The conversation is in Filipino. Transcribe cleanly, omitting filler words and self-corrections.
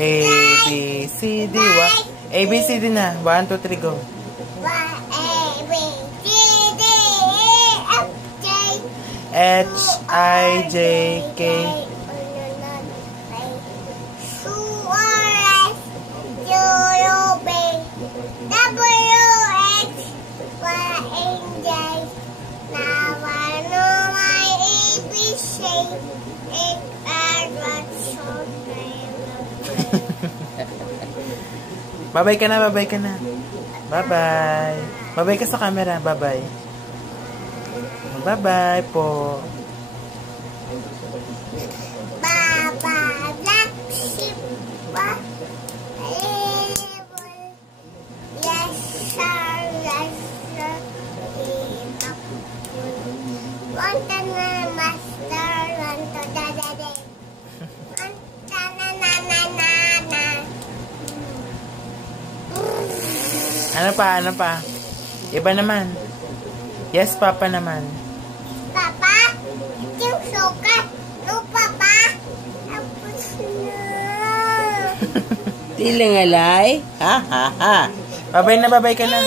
A, B, C, D. A, B, C, D na. 1, 2, 3, go. H, I, J, K. Bye-bye ka na, bye-bye ka na. Bye-bye. Bye-bye ka sa camera, bye-bye. Bye-bye po. Bye-bye, black sheep. Yes, sir, yes, sir. Want to know, master, want to da-da-da. Want to na-na-na-na-na. Ano pa, ano pa? Iba naman. Yes, Papa naman. Papa, yung sukat. No, Papa. Tapos na. Tilingalay? Ha, ha, ha. Bye-bye na, bye-bye ka na.